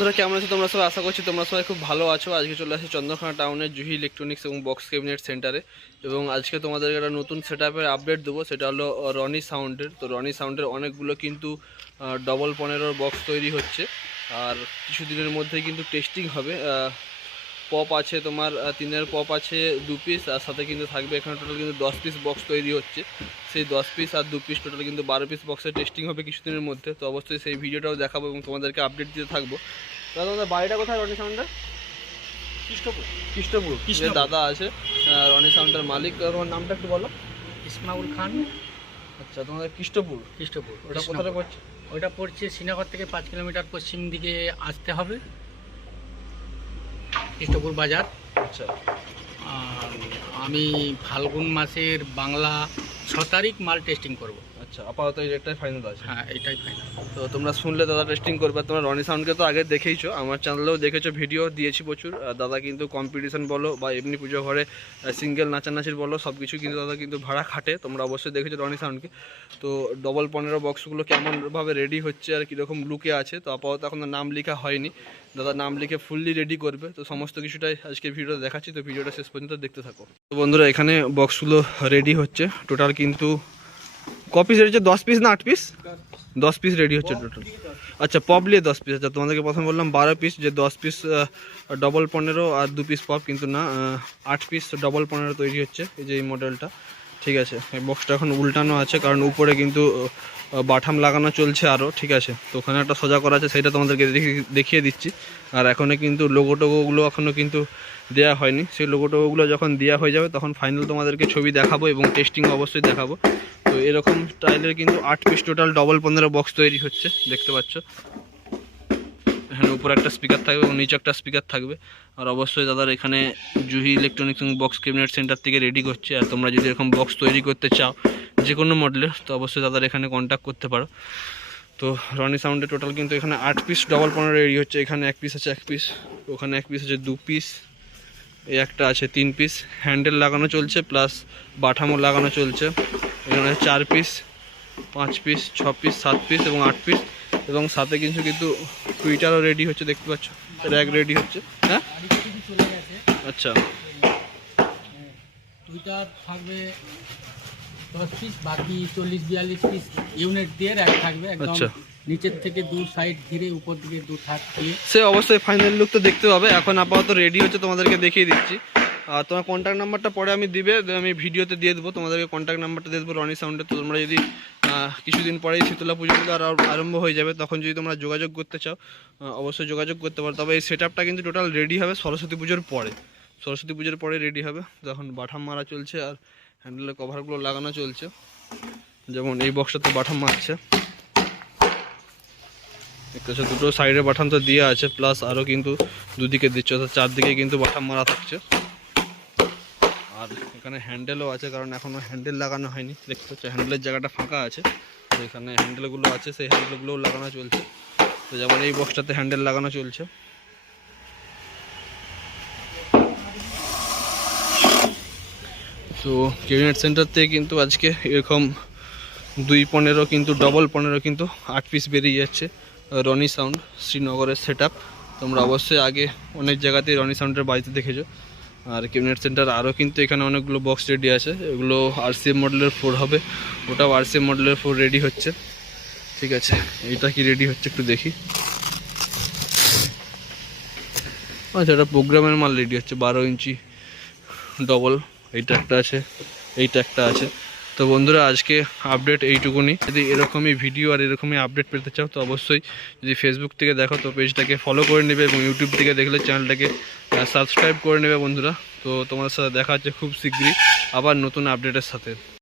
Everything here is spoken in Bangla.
বন্ধুরা, কেমন আছো? তোমরা সবাই আশা করছি তোমরা সবাই খুব ভালো আছো। আজকে চলে আসি চন্দ্রখানা টাউনের জুহি ইলেকট্রনিক্স এবং বক্স ক্যাবিনেট সেন্টারে এবং আজকে তোমাদেরকে একটা নতুন সেট আপডেট দেবো, সেটা হলো রনি সাউন্ডের তো রনি সাউন্ডের অনেকগুলো কিন্তু ডবল পনেরোর বক্স তৈরি হচ্ছে। আর কিছুদিনের মধ্যেই কিন্তু টেস্টিং হবে। পপ আছে তোমার তিনের পপ আছে দু পিস আর সাথে কিন্তু থাকবে এখানে টোটাল কিন্তু দশ পিস বক্স তৈরি হচ্ছে। সেই দশ পিস আর দু পিস টোটাল কিন্তু বারো পিস বক্সের টেস্টিং হবে কিছুদিনের মধ্যে। তো অবশ্যই সেই ভিডিওটাও দেখাবো এবং তোমাদেরকে আপডেট দিতে থাকব। দাদা তোমাদের বাড়িটা কোথায় রনি সাউন্ডার? কৃষ্ণপুর। কৃষ্ণপুর। যে দাদা আছে রনি সাউন্ডের মালিক। তোমার নামটা একটু বলো। ইসমাউল খান। আচ্ছা তোমাদের কৃষ্ণপুর? কৃষ্ণপুর ওটা কোথায় পড়ছে? ওইটা পড়ছে শ্রীনগর থেকে পাঁচ কিলোমিটার পশ্চিম দিকে আসতে হবে। কৃষ্ণপুর বাজার। আচ্ছা আমি ফাল্গুন মাসের বাংলা ছ তারিখ মাল টেস্টিং করব। আচ্ছা আপাতত এই রেটটাই ফাইনাল আছে। হ্যাঁ এটাই ফাইনাল তো তোমরা শুনলে দাদা টেস্টিং করবে তোমরা রনি সাউন্ডকে তো আগে দেখেইছো আমার চ্যানেলেও দেখেছ ভিডিও দিয়েছি প্রচুর। দাদা কিন্তু কম্পিটিশন বলো বা এমনি পুজো ঘরে সিঙ্গেল নাচানাচির বলো সব কিছু কিন্তু দাদা কিন্তু ভাড়া খাটে তোমরা অবশ্যই দেখেছ রনি সাউন্ডকে তো ডবল পনেরো বক্সগুলো কেমনভাবে রেডি হচ্ছে আর কীরকম লুকে আছে তো আপাতত এখন নাম লেখা হয়নি। দাদা নাম লিখে ফুললি রেডি করবে তো সমস্ত কিছুটাই আজকে ভিডিওতে দেখাচ্ছি তো ভিডিওটা শেষ পর্যন্ত দেখতে থাকো। তো বন্ধুরা এখানে বক্সগুলো রেডি হচ্ছে। টোটাল কিন্তু কপিস হচ্ছে? দশ পিস না আট পিস দশ পিস রেডি হচ্ছে টোটাল আচ্ছা পপ নিয়ে দশ পিস আচ্ছা তোমাদেরকে প্রথমে বললাম বারো পিস যে দশ পিস ডবল পনেরো আর দু পিস পপ, কিন্তু না আট পিস ডবল পনেরো তৈরি হচ্ছে এই যে এই মডেলটা ঠিক আছে, এই বক্সটা এখন উল্টানো আছে, কারণ উপরে কিন্তু বাঠাম লাগানো চলছে আরও ঠিক আছে। তো ওখানে একটা সোজা করা আছে, সেটা তোমাদেরকে দেখি- দেখিয়ে দিচ্ছি। আর এখনও কিন্তু লোগো টোগোগুলো এখনও কিন্তু দেওয়া হয়নি। সেই লোগো টোগোগুলো যখন দেওয়া হয়ে যাবে, তখন ফাইনাল তোমাদেরকে ছবি দেখাবো এবং টেস্টিং অবশ্যই দেখাবো। তো এরকম স্টাইলের কিন্তু আট পিস টোটাল ডবল পনেরো বক্স তৈরি হচ্ছে, দেখতে পাচ্ছ। এখানে উপরে একটা স্পিকার থাকবে এবং নিচে একটা স্পিকার থাকবে। আর অবশ্যই দাদার এখানে Juhi electronics box cabinet centre থেকে রেডি করছে। আর তোমরা যদি এরকম বক্স তৈরি করতে চাও যে কোনো মডেলের তো অবশ্যই দাদার এখানে কন্ট্যাক্ট করতে পারো। তো রনি সাউন্ডে টোটাল কিন্তু এখানে আট পিস ডবল পনেরো রেডি হচ্ছে। এখানে এক পিস আছে এক পিস ওখানে এক পিস আছে দু পিস এই একটা আছে তিন পিস হ্যান্ডেল লাগানো চলছে প্লাস বাঠামো লাগানো চলছে। এখানে চার পিস পাঁচ পিস ছ পিস সাত পিস এবং আট পিস এবং সাথে কিছু কিন্তু টুইটারও রেডি হচ্ছে দেখতে পাচ্ছ? র্যাক রেডি হচ্ছে হ্যাঁ? চলে গেছে আচ্ছা। টুইটার থাকবে দশ পিস বাকি চল্লিশ বিয়াল্লিশ পিস ইউনিট দিয়ে র্যাক থাকবে একদম আচ্ছা। নিচের থেকে দু সাইড ঘিরে উপর দিকে দু থাক দিয়ে। সে অবশ্যই ফাইনাল লুক তো দেখতে হবে এখন আপাতত রেডি হচ্ছে তোমাদেরকে দেখিয়ে দিচ্ছি। আর তোমার কন্ট্যাক্ট নাম্বারটা পরে আমি দিবে আমি ভিডিওতে দিয়ে দেবো। তোমাদেরকে কন্ট্যাক্ট নাম্বারটা দিয়ে দেবো রনি সাউন্ডে তো তোমরা যদি কিছুদিন পরেই শীতলা পুজোগুলো আর আরম্ভ হয়ে যাবে, তখন যদি তোমরা যোগাযোগ করতে চাও অবশ্যই যোগাযোগ করতে পারো। তবে এই সেট কিন্তু টোটাল রেডি হবে সরস্বতী পুজোর পরে। সরস্বতী পুজোর পরে রেডি হবে। যখন বাঠাম মারা চলছে আর হ্যান্ডেলের কভারগুলো লাগানো চলছে, যেমন এই বক্সটাতে বাঠাম মারছে। দুটো সাইডে বাঠাম তো দেওয়া আছে প্লাস আরও কিন্তু দুদিকে দিচ্ছে, অর্থাৎ চারদিকে কিন্তু বাটাম মারা থাকছে। আর এখানে হ্যান্ডেলও আছে, কারণ এখনও হ্যান্ডেল লাগানো হয়নি। দেখতে পাচ্ছ হ্যান্ডেলের জায়গাটা ফাঁকা আছে। তো এখানে হ্যান্ডেলগুলো আছে, সেই হ্যান্ডেলগুলোও লাগানো চলছে। তো যেমন এই বক্সটাতে হ্যান্ডেল লাগানো চলছে। তো ক্যাবিনেট সেন্টার থেকে কিন্তু আজকে এরকম দুই পনেরো কিন্তু ডবল পনেরো কিন্তু আট পিস বেরিয়ে যাচ্ছে। রনি সাউন্ড শ্রীনগরের সেট তোমরা অবশ্যই আগে অনেক জায়গাতেই রনি সাউন্ডের বাড়িতে দেখেছ। আর ক্যাবিনেট সেন্টার আরও কিন্তু এখানে অনেকগুলো বক্স রেডি আছে। এগুলো আরসিএম মডেলের ফোর হবে। ওটাও আরসিএম মডেলের ফোর রেডি হচ্ছে। ঠিক আছে এটা কি রেডি হচ্ছে একটু দেখি। আচ্ছা এটা প্রোগ্রামের মাল রেডি হচ্ছে, বারো ইঞ্চি ডবল এইটা একটা আছে, এইটা একটা আছে। তো বন্ধুরা, আজকে আপডেট এইটুকুনি। যদি এরকমই ভিডিও আর এরকমই আপডেট পেতে চাও, তো অবশ্যই যদি ফেসবুক থেকে দেখো, তো পেজটাকে ফলো করে নেবে এবং ইউটিউব থেকে দেখলে চ্যানেলটাকে সাবস্ক্রাইব করে নেবে বন্ধুরা। তো তোমার সাথে দেখা হচ্ছে খুব শীঘ্রই আবার নতুন আপডেটের সাথে।